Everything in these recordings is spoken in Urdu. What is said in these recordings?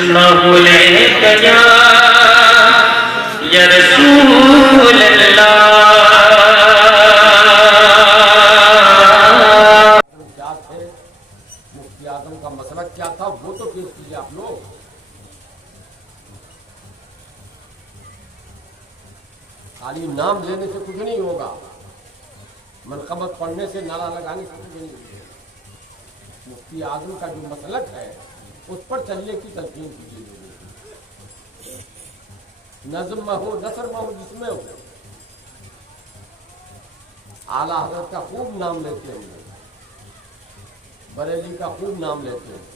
سنه لك یا رسول اللہ. کیا تھے مفتی اعظم کا مسلک کیا تھا وہ تو پیش کیجیے آپ لوگ. خالی نام لینے سے کچھ نہیں ہوگا, منقبت پڑھنے سے نعرہ لگانے سے کچھ نہیں ہوگا. مفتی اعظم کا جو مسلک ہے اس پر چلنے کی تلقین کیجیے لوگوں کو. نظم میں ہو نثر میں ہو جس میں ہو اعلیٰ حضرت کا خوب نام لیتے ہیں, بریلی کا خوب نام لیتے ہیں,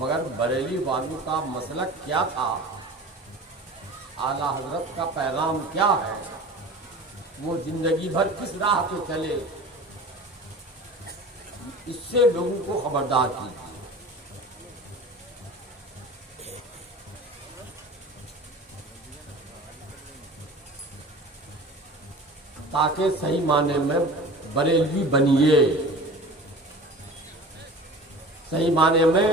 مگر بریلی والوں کا مسلک کیا تھا, اعلیٰ حضرت کا پیغام کیا ہے, وہ زندگی بھر کس راہ پہ چلے, اس سے لوگوں کو خبردار کیجیے. تاکہ صحیح معنی میں بریلوی بنیے, صحیح معنی میں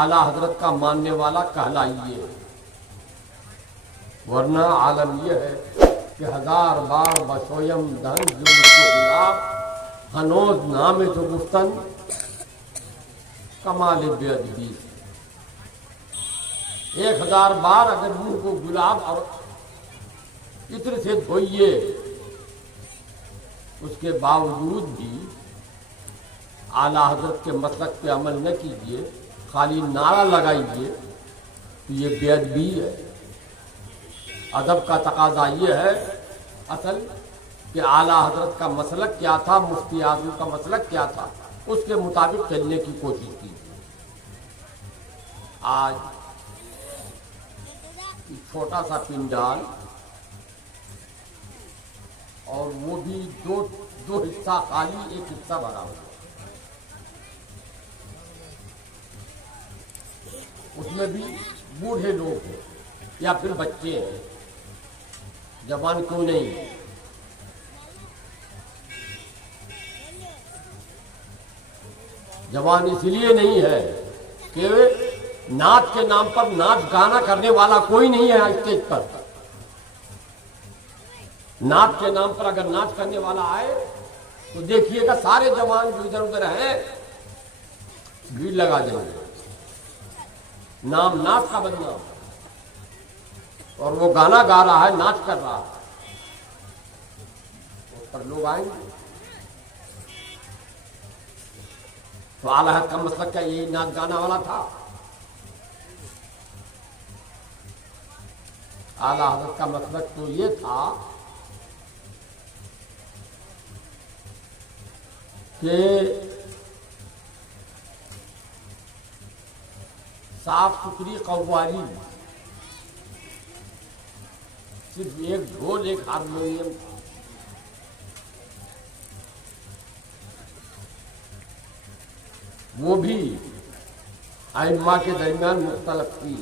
اعلیٰ حضرت کا ماننے والا کہلائیے. ورنہ عالم یہ ہے کہ ہزار بار بشویم دہن جو مجھ کو گلاب ہنوز نام جو گفتن کمال بے ادبی. 1000 بار اگر منہ کو گلاب اور عطر سے دھوئیے اس کے باوجود بھی اعلیٰ حضرت کے مسلک پہ عمل نہ کیجیے, خالی نعرہ لگائیے, تو یہ بے ادبی ہے. ادب کا تقاضا یہ ہے اصل کہ اعلیٰ حضرت کا مسلک کیا تھا, مفتی اعظم کا مسلک کیا تھا, اس کے مطابق چلنے کی کوشش کی. آج چھوٹا سا پنڈال اور وہ بھی دو حصہ خالی, ایک حصہ بھرا ہوا, اس میں بھی بوڑھے لوگ ہیں یا پھر بچے ہیں, جوان کیوں نہیں. جوان اس لیے نہیں ہے کہ نعت کے نام پر نعت گانا کرنے والا کوئی نہیں ہے اسٹیج پر. نعت کے نام پر اگر نعت کرنے والا آئے تو دیکھیے گا سارے جوان جو ادھر ادھر ہیں بھیڑ لگا دیں گے, نام نعت کا بدنام, اور وہ گانا گا رہا ہے, ناچ کر رہا ہے, اس پر لوگ آئیں گے. تو اعلیٰ حضرت کا مسلک کیا یہی ناچ گانا والا تھا؟ اعلیٰ حضرت کا مسلک تو یہ تھا کہ صاف ستھری قوالی, صرف ایک ڈھول ایک ہارمونیم تھا. وہ بھی ائمہ کے درمیان مختلف تھی,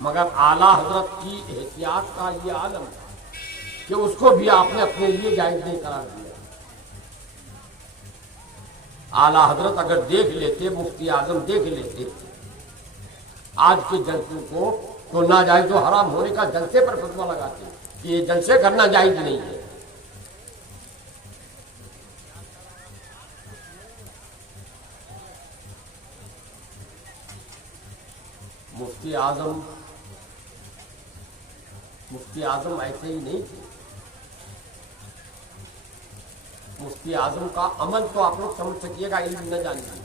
مگر اعلیٰ حضرت کی احتیاط کا یہ عالم تھا کہ اس کو بھی آپ نے اپنے لیے جائز نہیں قرار دیا. اعلیٰ حضرت اگر دیکھ لیتے, مفتی اعظم دیکھ لیتے آج کے جلسوں کو, تو ناجائز و حرام ہونے کا جلسے پر فتویٰ لگاتے کہ یہ جلسے کرنا جائز نہیں ہے. مفتی اعظم ایسے ہی نہیں تھے. مفتی اعظم کا عمل تو آپ لوگ سمجھ سکیے گا, علم نہ جانیے,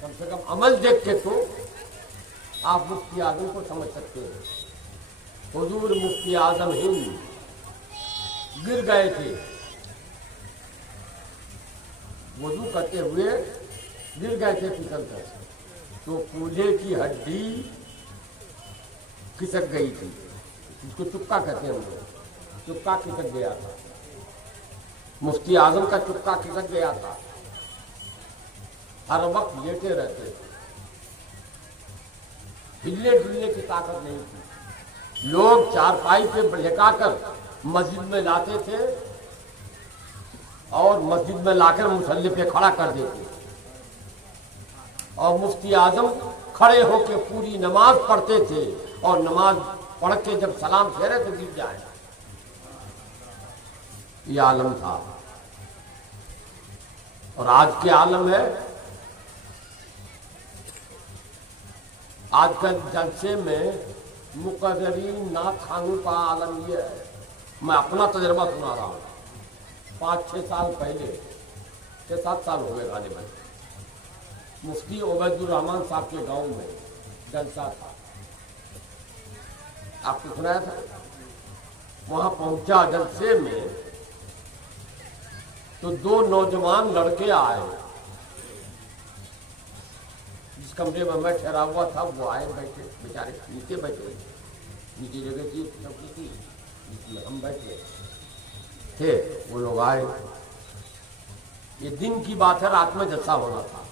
کم سے کم عمل دیکھ کے تو آپ مفتی اعظم کو سمجھ سکتے ہیں. حضور مفتی اعظم ہند گر گئے تھے, وضو کرتے ہوئے گر گئے تھے پھسل کر, تو کولہے کی ہڈی کھسک گئی تھی, اس کو چپکا کہتے ہیں ہم لوگ, چپکا کھسک گیا تھا. مفتی اعظم کا چپکا کھسک گیا تھا, ہر وقت لیٹے رہتے تھے, ہلنے ڈلنے کی طاقت نہیں تھی. لوگ چارپائی پہ لٹا کر مسجد میں لاتے تھے اور مسجد میں لا کر مصلی پہ کھڑا کر دیتے. اور مفتی اعظم کھڑے ہو کے پوری نماز پڑھتے تھے اور نماز پڑھ کے جب سلام پھیرے تو گر جائے. یہ عالم تھا. اور آج کے عالم ہے، آج کل جلسے میں مقررین نعت خوانوں کا عالم یہ ہے. میں اپنا تجربہ سنا رہا ہوں. 5-6 سال پہلے، 6-7 سال ہو گئے غالباً، مفتی عبید الرحمان صاحب کے گاؤں میں جلسہ تھا. آپ کو سنایا تھا؟ وہاں پہنچا جلسے میں تو 2 نوجوان لڑکے آئے. جس کمرے میں میں ٹھہرا ہوا تھا وہ آئے، بیٹھے، بیچارے نیچے بیٹھے، نیچے جگہ تھی چوکی تھی جس میں ہم بیٹھے تھے. وہ لوگ آئے. یہ دن کی بات ہے، رات میں جلسہ ہونا تھا.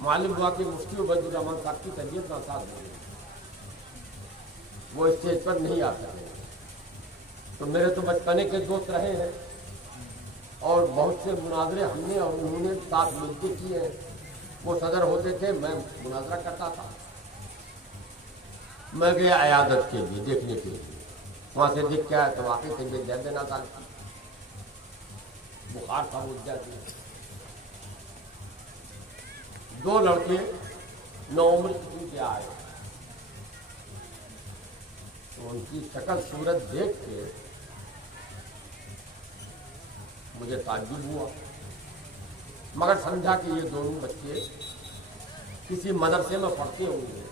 معلوم ہوا کہ مفتی عبید الرحمان صاحب کی طبیعت ناساز ہو گئی، وہ اسٹیج پر نہیں آ سکے. تو میرے تو بچپنے کے دوست رہے ہیں اور بہت سے مناظرے ہم نے اور انہوں نے ساتھ مل کے کیے ہیں. وہ صدر ہوتے تھے، میں مناظرہ کرتا تھا. میں گیا عیادت کے لیے، دیکھنے کے لیے. وہاں سے دیکھ کے آیا تو واقعی طبیعت زیادہ ناساز تھی، بخار تھا وہ زیادہ. 2 لڑکے نوعمر قسم کے آئے. تو ان کی شکل صورت دیکھ کے مجھے تعجب ہوا، مگر سمجھا کہ یہ دونوں بچے کسی مدرسے میں پڑھتے ہوں گے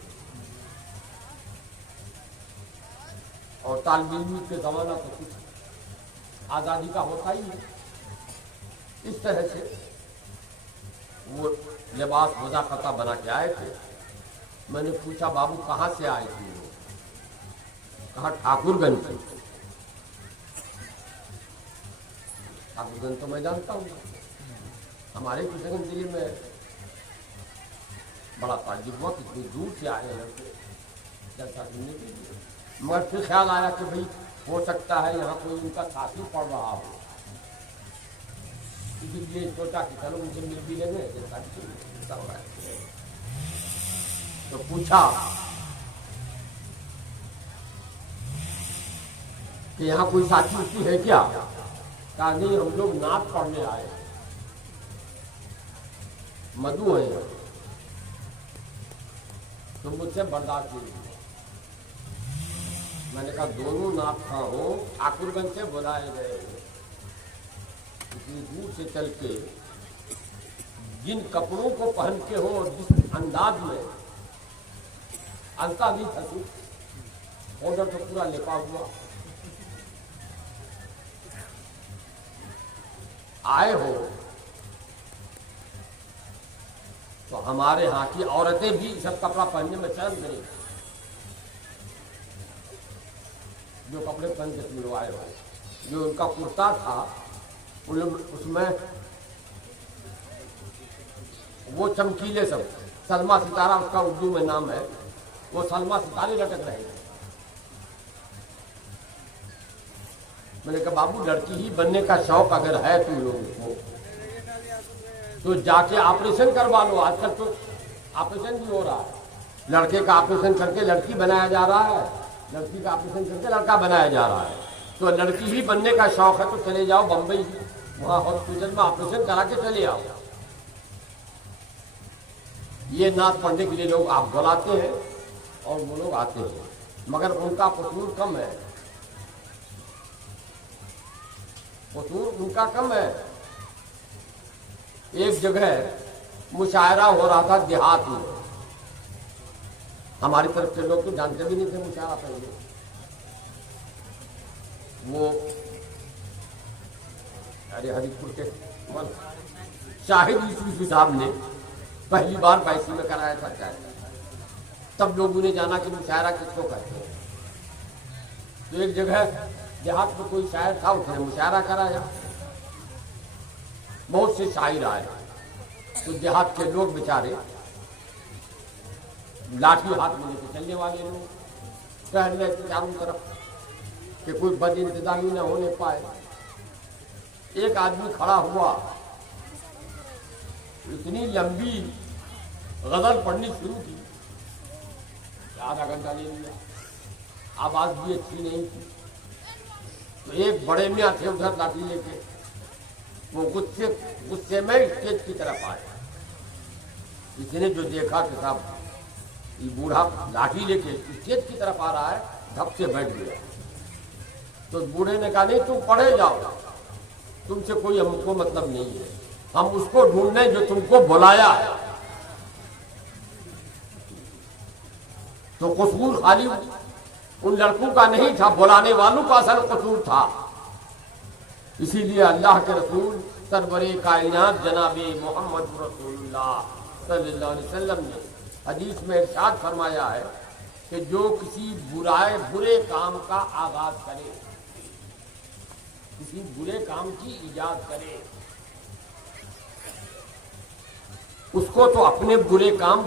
اور طالب علمی کے زمانہ تو کچھ آزادی کا ہوتا ہی ہے. اس طرح سے وہ لباس وضاقتہ بنا کے آئے تھے. میں نے پوچھا بابو کہاں سے آئے تھے؟ کہا ٹھاکر گنج سے. ٹھاکر گنج تو میں جانتا ہوں، ہمارے کشن گنج ضلع میں. بڑا تعجب ہوا کتنی دور سے آئے ہیں جلسہ سننے کے لیے. مگر پھر خیال آیا کہ بھئی ہو سکتا ہے یہاں کوئی ان کا ساتھی پڑھ رہا ہو، اسی لیے سوچا کہ چلو ان سے مل بھی لیں گے. جیسا ہو رہا ہے تو پوچھا کہ یہاں کوئی ساتھی اسی ہے کیا؟ کہا نہیں، ہم لوگ نعت پڑھنے آئے، مدعو ہیں. تو مجھ سے برداشت نہیں. میں نے کہا دونوں نعت خواں ہوں، ٹھاکر گنج سے بلائے گئے، اتنی دور سے چل کے، جن کپڑوں کو پہن کے ہو اور جس انداز میں، التا بھی تھا، آڈر تو پورا لپا ہوا آئے ہو. تو ہمارے ہاں کی عورتیں بھی سب کپڑا پہننے میں شرم نہیں، جو کپڑے پہن کے تم لوگ آئے ہو. جو ان کا کرتا تھا اس میں وہ چمکیلے سب سلما ستارہ اس کا اردو میں نام ہے، وہ سلما ستارے لٹک رہے تھے. میں نے کہا بابو لڑکی ہی بننے کا شوق اگر ہے تم لوگوں کو تو جا کے آپریشن کروا لو. آج کل تو آپریشن بھی ہو رہا ہے، لڑکے کا آپریشن کر کے لڑکی بنایا جا رہا ہے، لڑکی کا آپریشن کر کے لڑکا بنایا جا رہا ہے. تو لڑکی ہی بننے کا شوق ہے تو چلے جاؤ بمبئی، وہاں ہاسپٹل میں آپریشن کرا کے چلے آؤ. یہ نعت پڑھنے کے لیے لوگ آپ بلاتے ہیں اور وہ لوگ آتے ہیں، مگر ان کا قصور کم ہے، قصور ان کا کم ہے. ایک جگہ مشاعرہ ہو رہا تھا دیہات میں، ہماری طرف کے لوگ تو جانتے بھی نہیں تھے مشاعرہ پہلے. وہ ہری پور کے شاہد یوسفی صاحب نے پہلی بار 82 میں کرایا تھا شاید، تب لوگوں نے جانا کہ مشاعرہ کس کو کہتے ہیں. تو ایک جگہ دیہات میں کوئی شاعر تھا، اس نے مشاعرہ کرایا، بہت سے شاعر آئے. تو دیہات کے لوگ بیچارے لاٹھی ہاتھ میں لے کے چلنے والے لوگ کہہ رہے تھے چاروں طرف کہ کوئی بد انتظامی نہ ہونے پائے. ایک آدمی کھڑا ہوا اتنی لمبی غزل پڑھنی شروع کی، آدھا گھنٹہ لے لیا، آواز بھی اچھی نہیں تھی، تو ایک بڑے میاں تھے ادھر لاٹھی لے کے، وہ غصے میں اسٹیج کی طرف آئے، کسی نے جو دیکھا کہ صاحب یہ بوڑھا لاٹھی لے کے اسٹیج کی طرف آ رہا ہے، دھپ سے بیٹھ گیا۔ تو بوڑھے نے کہا نہیں تم پڑھے جاؤ، تم سے کوئی ہم کو مطلب نہیں ہے، ہم اس کو ڈھونڈنے جو تم کو بلایا ہے۔ تو قصور خالی ان لڑکوں کا نہیں تھا، بلانے والوں کا اصل قصور تھا۔ اسی لیے اللہ کے رسول سرور کائنات جناب محمد رسول اللہ صلی اللہ علیہ وسلم نے حدیث میں ارشاد فرمایا ہے کہ جو کسی برے کام کا آغاز کرے، کسی برے کام کی ایجاد کرے، اس کو تو اپنے برے کام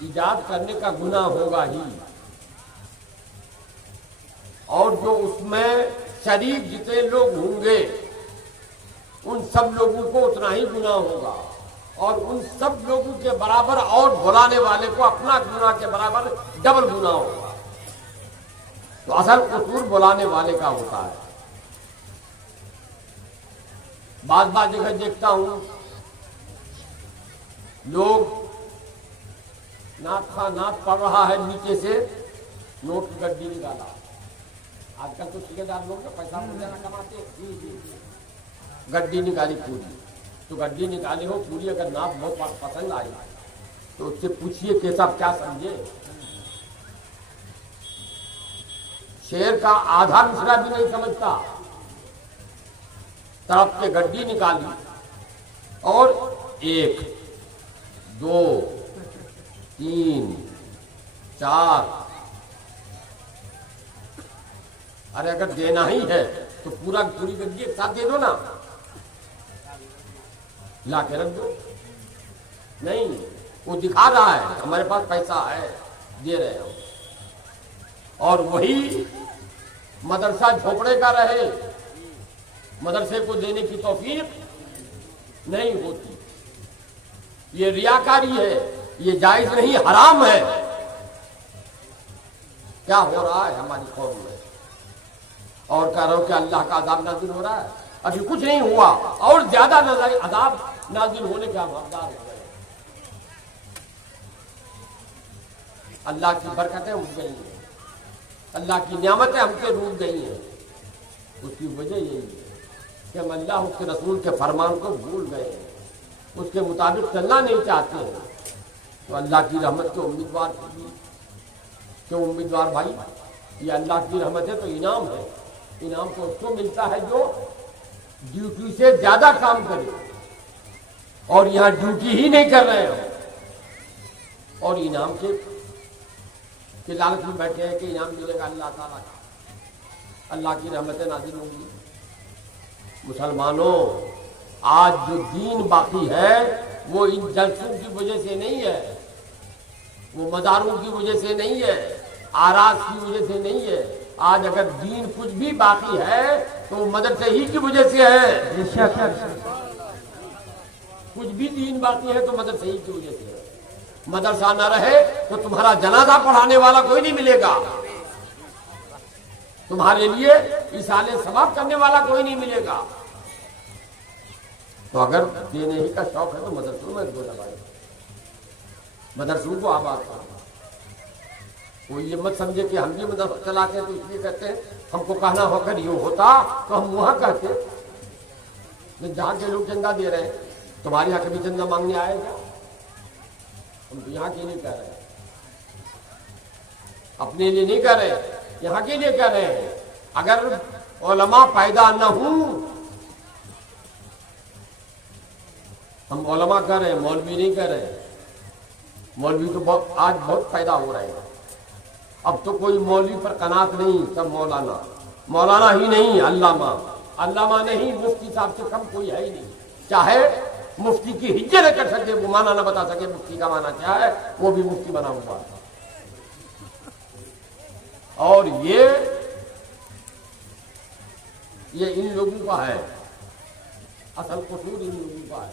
ایجاد کرنے کا گناہ ہوگا ہی، اور جو اس میں شریک جتنے لوگ ہوں گے ان سب لوگوں کو اتنا ہی گناہ ہوگا، اور ان سب لوگوں کے برابر اور بلانے والے کو اپنا گناہ کے برابر ڈبل گناہ ہوگا۔ تو اصل قصور بلانے والے کا ہوتا ہے۔ بعض جگہ دیکھتا ہوں لوگ نعت پڑھ رہا ہے، نیچے سے نوٹ کی گڈی نکالا۔ آج کل تو ٹھیکیدار لوگ پیسہ وغیرہ کماتے ہیں، گڈی نکالی پوری، تو گڈی نکالی ہو پوری، اگر نعت بہت پسند آئی تو اس سے پوچھئے کہ صاحب کیا سمجھے؟ شعر کا آدھا مصرع بھی نہیں سمجھتا، طرف کے گڈی نکالی اور 1 2 3 4، ارے اگر دینا ہی ہے تو پوری گڈی ایک ساتھ دے دو نا، لا کے رکھ دو۔ نہیں، وہ دکھا رہا ہے ہمارے پاس پیسہ ہے، دے رہے ہو، اور وہی مدرسہ جھوپڑے کا رہے، مدرسے کو دینے کی توفیق نہیں ہوتی۔ یہ ریاکاری ہے، یہ جائز نہیں، حرام ہے۔ کیا ہو رہا ہے ہماری قوم میں؟ اور کہہ رہا ہوں کہ اللہ کا عذاب نازل ہو رہا ہے، ابھی کچھ نہیں ہوا، اور زیادہ عذاب نازل ہونے کے ہم حقدار ہو گئے۔ اللہ کی برکتیں اٹھ گئی ہیں، اللہ کی نعمتیں ہم سے روٹ گئی ہیں، اس کی وجہ یہی ہے کہ ہم اللہ اس کے رسول کے فرمان کو بھول گئے ہیں، اس کے مطابق چلنا نہیں چاہتے ہیں۔ تو اللہ کی رحمت کے امیدوار کیوں امیدوار بھائی؟ یہ اللہ کی رحمت ہے تو انعام ہے، انعام تو اس کو ملتا ہے جو ڈیوٹی سے زیادہ کام کرے، اور یہاں ڈیوٹی ہی نہیں کر رہے ہیں اور انعام کے لالچ میں بیٹھے ہیں کہ انعام ملے گا اللہ تعالیٰ کا، اللہ کی رحمتیں نازل ہوں گی۔ مسلمانوں، آج جو دین باقی ہے وہ ان جلسوں کی وجہ سے نہیں ہے، وہ مزاروں کی وجہ سے نہیں ہے، آراز کی وجہ سے نہیں ہے۔ آج اگر دین کچھ بھی باقی ہے تو مدرسے ہی کی وجہ سے ہے۔ کچھ بھی دین باقی ہے تو مدرسے ہی کی وجہ سے ہے۔ مدرسہ نہ رہے تو تمہارا جنازہ پڑھانے والا کوئی نہیں ملے گا، تمہارے لیے ایصال ثواب کرنے والا کوئی نہیں ملے گا۔ تو اگر دینے ہی کا شوق ہے تو مدرسوں میں دو لگائے، مدرسوں کو آباد کرو۔ کوئی یہ مت سمجھے کہ ہم بھی مدرسہ چلاتے ہیں تو اس لیے کہتے ہیں، ہم کو کہنا ہو اگر یہ ہوتا تو ہم وہاں کہتے، جہاں کے لوگ چندہ دے رہے ہیں تمہارے یہاں کبھی چندہ مانگنے آئے گا؟ ہم تو یہاں کے لیے کہہ رہے ہیں، اپنے لیے نہیں کہہ رہے، یہاں کے لیے کہہ رہے ہیں۔ اگر علماء پیدا نہ ہوں، ہم علماء کہہ رہے ہیں، مولوی نہیں کہہ رہے۔ مولوی تو آج بہت پیدا ہو رہے ہیں، اب تو کوئی مولوی پر قناعت نہیں، سب مولانا، مولانا ہی نہیں، علامہ، علامہ نہیں، مفتی صاحب سے کم کوئی ہے ہی نہیں۔ چاہے مفتی کی ہجے نہ کر سکے، وہ معنی نہ بتا سکے مفتی کا معنی کیا ہے، وہ بھی مفتی بنا ہوا ہے۔ اور یہ ان لوگوں کا ہے، اصل قصور ان لوگوں کا ہے۔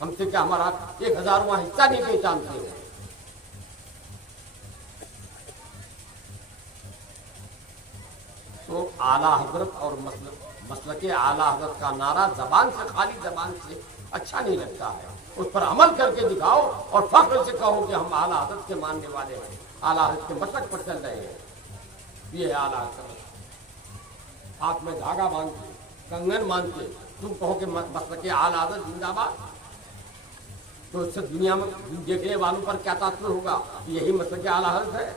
ہم سے کیا ہمارا 1000واں حصہ نہیں پہچانتے ہو؟ تو اعلیٰ حضرت اور مسلک اعلیٰ حضرت کا نعرہ زبان سے، خالی زبان سے اچھا نہیں لگتا ہے، اس پر عمل کر کے دکھاؤ اور فخر سے کہو کہ ہم اعلیٰ حضرت کے ماننے والے ہیں، اعلیٰ حضرت کے مسلک پر چل رہے ہیں۔ یہ ہے اعلیٰ حضرت، ہاتھ میں دھاگا باندھ کے، کنگن باندھ کے تم کہو کہ مسلک اعلیٰ حضرت زندہ باد، تو اس سے دنیا میں دیکھنے والوں پر کیا تاثر ہوگا؟ یہی مسلک اعلیٰ حضرت ہے۔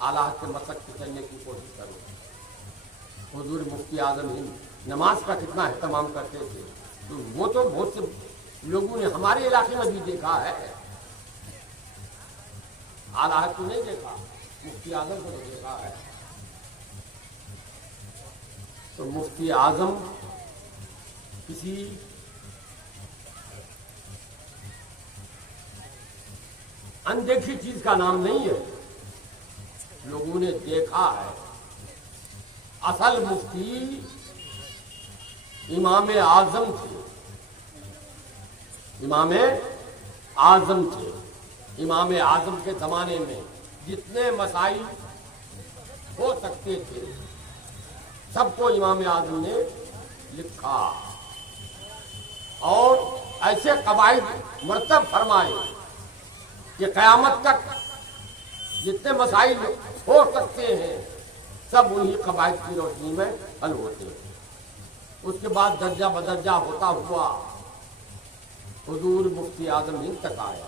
اعلیٰ حضرت کے مسلک پہ چلنے کی کوشش کرو۔ حضور مفتی اعظم ہند نماز کا کتنا اہتمام کرتے تھے، تو وہ تو بہت سے لوگوں نے ہمارے علاقے میں بھی دیکھا ہے۔ اعلیٰ حضرت کو نہیں دیکھا، مفتی اعظم کو تو دیکھا ہے۔ تو مفتی اعظم کسی اندیکھی چیز کا نام نہیں ہے، لوگوں نے دیکھا ہے۔ اصل مفتی امام اعظم تھے، امام اعظم تھے۔ امام اعظم کے زمانے میں جتنے مسائل ہو سکتے تھے سب کو امام اعظم نے لکھا اور ایسے قواعد مرتب فرمائے کہ قیامت تک جتنے مسائل ہو سکتے ہیں سب انہی قواعد کی روشنی میں حل ہوتے ہیں۔ اس کے بعد درجہ بدرجہ ہوتا ہوا حضور مفتی اعظم ہند تک آیا۔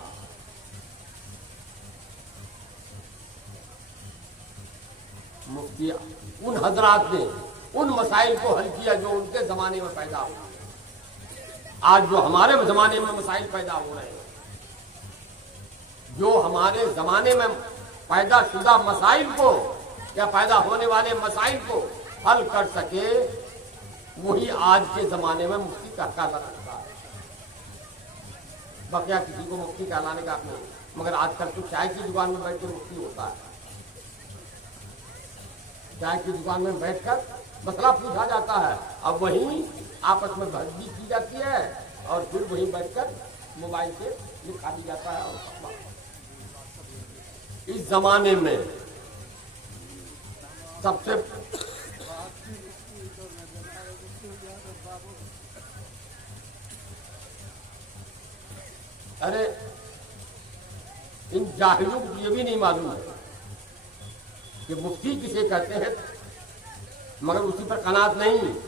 مفتی ان حضرات نے ان مسائل کو حل کیا جو ان کے زمانے میں پیدا ہوئے۔ آج جو ہمارے زمانے میں مسائل پیدا ہو رہے ہیں، جو ہمارے زمانے میں پیدا شدہ مسائل کو یا پیدا ہونے والے مسائل کو حل کر سکے، وہی آج کے زمانے میں مفتی کا کہلا سکتا ہے۔ بقیہ کسی کو مفتی کہلانے کا نہیں، مگر آج کل تو چائے کی دکان میں بیٹھ کے مفتی ہوتا ہے۔ چائے کی دکان میں بیٹھ کر مسئلہ پوچھا جاتا ہے، اب وہیں آپس میں بحث بھی کی جاتی ہے اور پھر وہیں بیٹھ کر موبائل سے لکھا دی جاتا ہے۔ اور اس زمانے میں سب سے ارے ان جاہلوں کو یہ بھی نہیں معلوم ہے کہ مفتی کسے کہتے ہیں، مگر اسی پر قناعت نہیں۔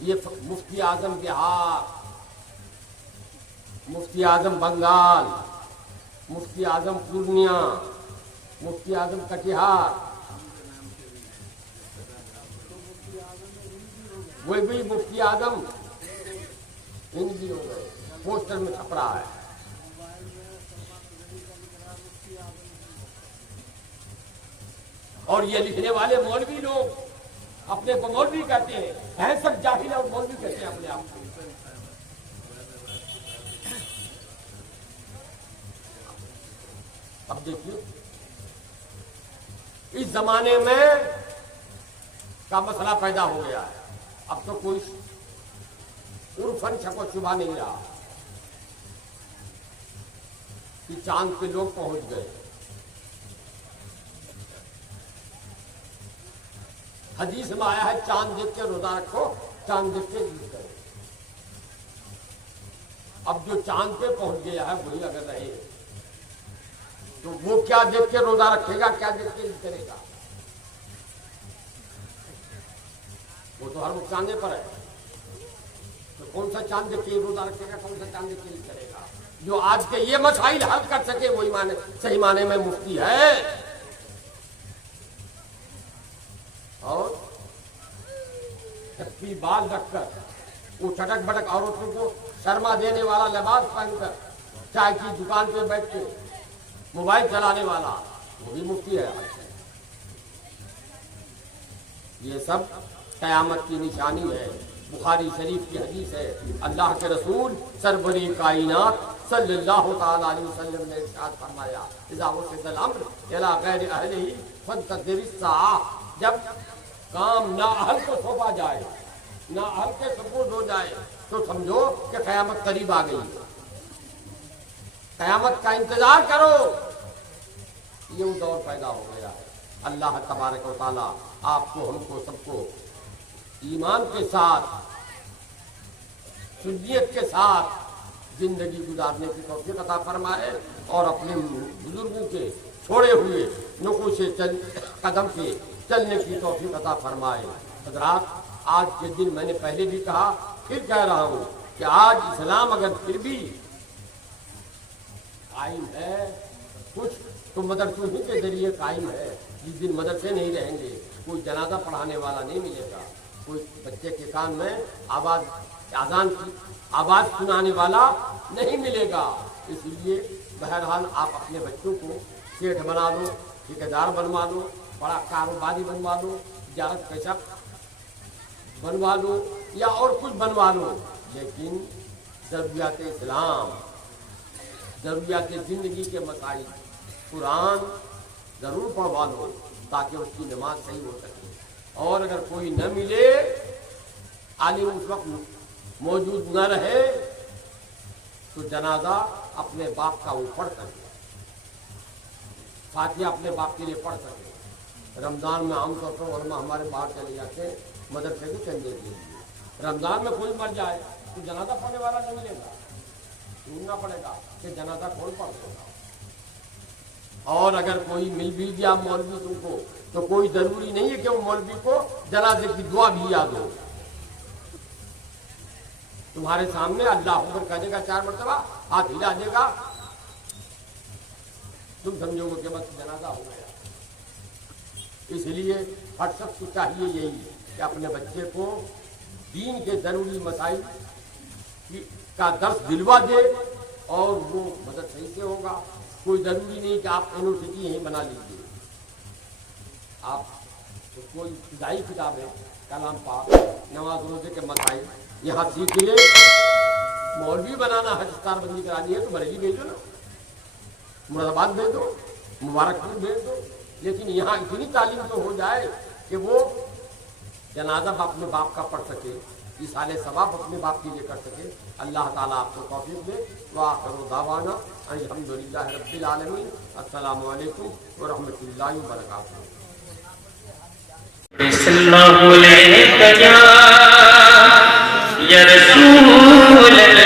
یہ مفتی اعظم بہار، مفتی اعظم بنگال، مفتی اعظم پورنیہ، مفتی اعظم کٹیہار، وہ بھی مفتی اعظم ہند بھی ہو گئے، پوسٹر میں چھپ رہا ہے۔ اور یہ لکھنے والے مولوی لوگ اپنے کو مولوی کہتے ہیں سب جاہل اور مولوی کہتے ہیں اپنے آپ کو۔ اب دیکھیے اس زمانے میں کا مسئلہ پیدا ہو گیا ہے، اب تو کوئی عرفاً شک و شبہ نہیں رہا کہ چاند پہ لوگ پہنچ گئے۔ حدیث میں آیا ہے چاند دیکھ کے روزہ رکھو، چاند دیکھ کے عید کرو۔ اب جو چاند پہ پہنچ گیا ہے وہی اگر رہے تو وہ کیا دیکھ کے روزہ رکھے گا، کیا دیکھ کے عید کرے گا؟ وہ تو ہر نقصانے پر ہے۔ تو کون سا چاند دیکھ کے روزہ رکھے گا، کون سا چاند دیکھ کے عید کرے گا؟ جو آج کے یہ مسائل حل کر سکے وہی صحیح معنی میں مفتی ہے۔ اور چپی بال رکھ کر وہ چٹک بٹک عورتوں کو شرما دینے والا لباس پہن کر چائے کی دکان پہ بیٹھ کے موبائل چلانے والا وہ بھی مفتی ہے۔ یہ سب قیامت کی نشانی ہے۔ بخاری شریف کی حدیث ہے، اللہ کے رسول سربری کائنات صلی اللہ تعالی علیہ وسلم نے ارشاد فرمایا، اذا وصل الامر الى غیر اہلہ فانتظر الساعہ، جب کام نااہل کو سونپا جائے، نااہل کے سپرد ہو جائے تو سمجھو کہ قیامت قریب آ گئی ہے، قیامت کا انتظار کرو، یہ وہ دور پیدا ہو گیا ہے۔ اللہ تبارک و تعالیٰ آپ کو، ہم کو، سب کو ایمان کے ساتھ، سنیت کے ساتھ زندگی گزارنے کی توفیق عطا فرمائے، اور اپنے بزرگوں کے چھوڑے ہوئے نقوش قدم سے چلنے کی توفیق عطا فرمائے۔ حضرات، آج کے دن میں نے پہلے بھی کہا، پھر کہہ رہا ہوں کہ آج اسلام اگر پھر بھی قائم ہے کچھ تو مدرسوں ہی کے ذریعے قائم ہے۔ جس دن مدرسے نہیں رہیں گے، کوئی جنازہ پڑھانے والا نہیں ملے گا، کوئی بچے کے کان میں اذان کی آواز سنانے والا نہیں ملے گا۔ اس لیے بہرحال آپ اپنے بچوں کو سیٹھ بنا لو، ٹھیکیدار بنوا لو، بڑا کاروباری بنوا لو، تجارت پیشہ بنوا لو یا اور کچھ بنوا لو، لیکن ضروریات اسلام، ضروریات زندگی کے مسائل، قرآن ضرور پڑھوا لو تاکہ اس کی نماز صحیح ہو سکے۔ اور اگر کوئی نہ ملے، عالم اس وقت موجود نہ رہے، تو جنازہ اپنے باپ کا وہ پڑھ سکے، فاتحہ اپنے باپ کے لیے پڑھ سکے۔ رمضان میں عام طور پر علماء ہمارے باہر چلے جاتے ہیں مدرسے کے چندے کے لیے۔ رمضان میں کوئی مر جائے تو جنازہ پڑھنے والا نہیں ملے گا، ڈھونڈنا پڑے گا کہ جنازہ کون پڑھ دے گا۔ اور اگر کوئی مل بھی گیا مولوی تم کو، تو کوئی ضروری نہیں ہے کہ وہ مولوی کو جنازے کی دعا بھی یاد ہو۔ تمہارے سامنے اللہ اکبر کہنے کا 4 مرتبہ، ہاتھ ہلا دے گا، تم سمجھو گے کہ بس جنازہ ہو گیا۔ اس لیے ہر شخص کو چاہیے یہی کہ اپنے بچے کو دین کے ضروری مسائل کا درس دلوا دے، اور وہ مدد صحیح سے ہوگا۔ کوئی ضروری نہیں کہ آپ یونیورسٹی یہیں بنا لیجیے، آپ کوئی ابتدائی کتاب ہے کلام پاک، نماز روزے کے مسائل یہاں سیکھیے۔ مولوی بنانا ہے، دستار بندی کرانی ہے تو بریلی بھیجو نا، مراد آباد بھیج دو، مبارک پور بھیج دو، لیکن یہاں اتنی تعلیم تو ہو جائے کہ وہ جنازہ اپنے باپ کا پڑھ سکے، ایصال ثواب اپنے باپ کے لیے کر سکے۔ اللہ تعالیٰ آپ کو توفیق دے۔ وآخر دعوانا الحمدللہ رب العالمین۔ السلام علیکم ورحمۃ اللہ وبرکاتہ۔ صلی اللہ علیہ یا رسول اللہ۔